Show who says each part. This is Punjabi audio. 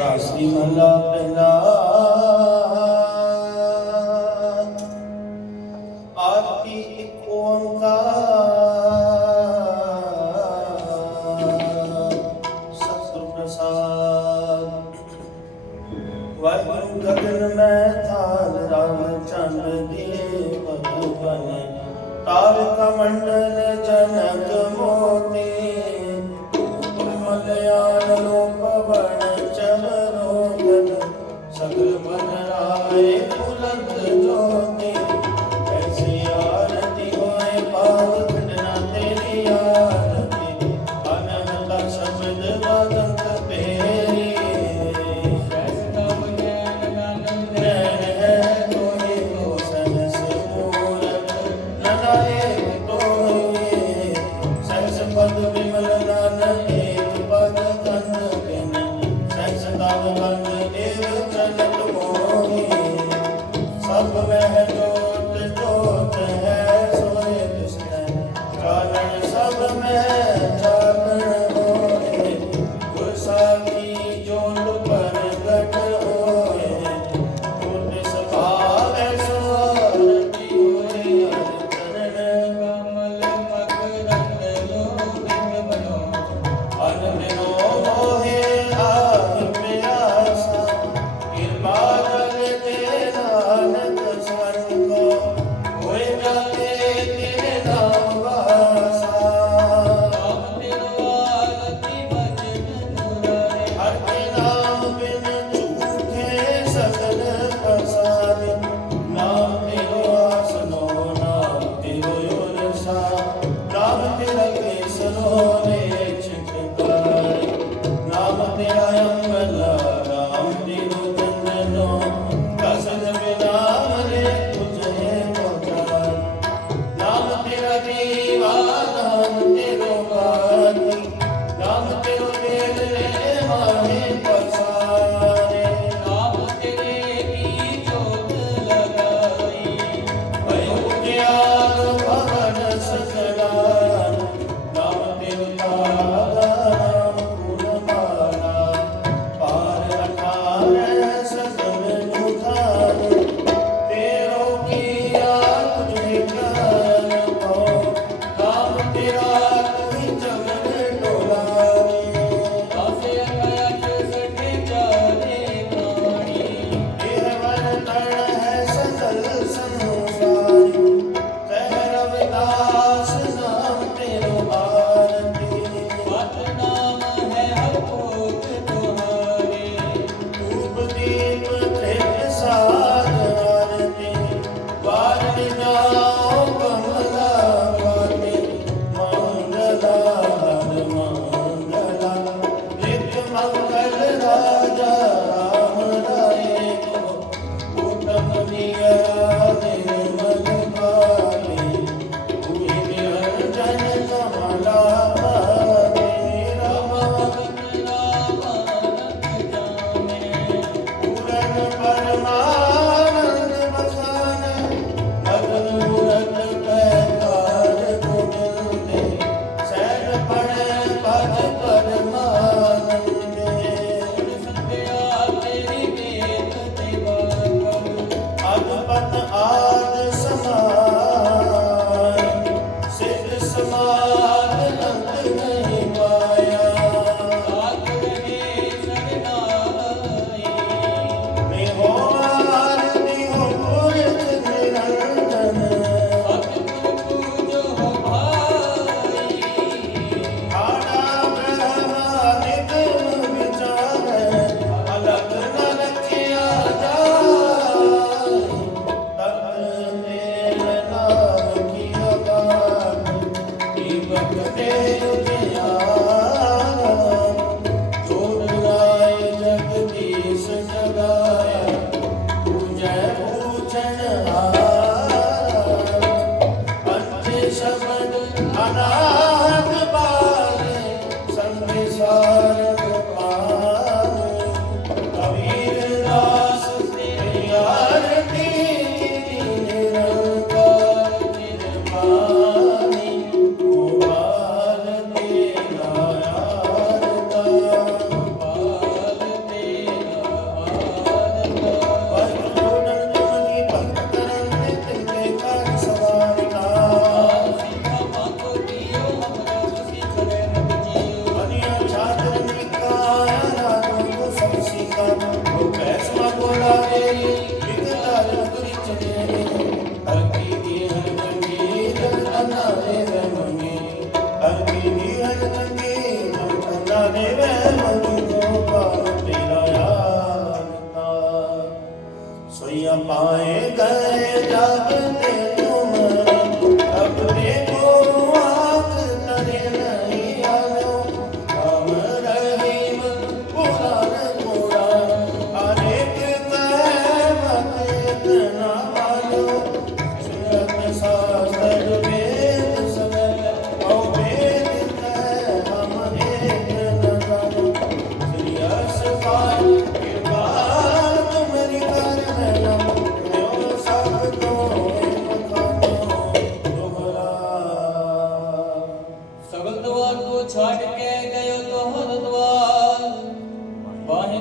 Speaker 1: ਰਾਸੀ ਮਹਲਾ ਪਹਿਲਾ ਆਪੀ ਇੱਕ ਓੰਕਾਰ ਸਤਿਗੁਰ ਪ੍ਰਸਾਦ। ਵਾਹਿਗੁਰੂ ਗਗਨ ਮੈਂ ਥਾਨ ਰਾਮ ਚੰਦ ਦੇ ਭਗਵਨ। ਤਾਰਕ ਮੰਡਲ ਜਨਕ ਮੋਹ। Yeah. ਛੱਡ ਕੇ ਗਇਓ ਤੋਹਰ ਦਵਾਰ ਬਾਹੇ